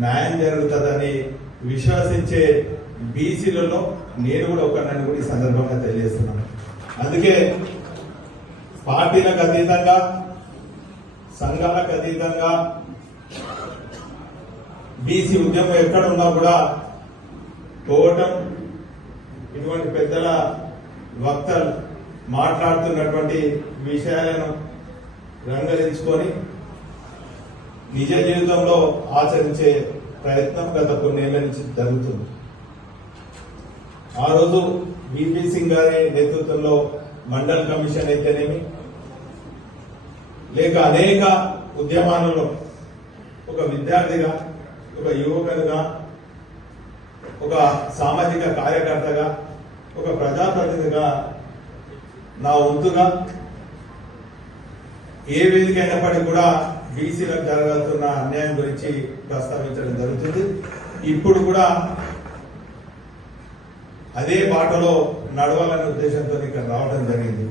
న్యాయం జరుగుతుందని విశ్వసించే బీసీలలో నేను కూడా ఒకరిని కూడా ఈ సందర్భంగా తెలియజేస్తున్నాను. అందుకే పార్టీలకు అతీతంగా, సంఘాలకు అతీతంగా బీసీ ఉద్యమం ఎక్కడ ఉన్నా కూడా పోవటం, ఇటువంటి పెద్దల వక్తలు మాట్లాడుతున్నటువంటి విషయాలను రంగరించుకొని నిజ జీవితంలో ఆచరించే ప్రయత్నం గత కొన్నేళ్ల నుంచి జరుగుతుంది. ఆ రోజు బీపీ సింగ్ గారి నేతృత్వంలో మండల్ కమిషన్ అయితేనేమి, లేక అనేక ఉద్యమాలలో ఒక విద్యార్థిగా, ఒక యువకునిగా, ఒక సామాజిక కార్యకర్తగా, ఒక ప్రజాప్రతినిధిగా నా వంతుగా ఏ వేదిక అయినప్పటికీ కూడా బీసీలకు జరగతున్న అన్యాయం గురించి ప్రస్తావించడం జరుగుతుంది. ఇప్పుడు కూడా అదే బాటలో నడవాలనే ఉద్దేశంతో ఇక్కడ రావడం జరిగింది.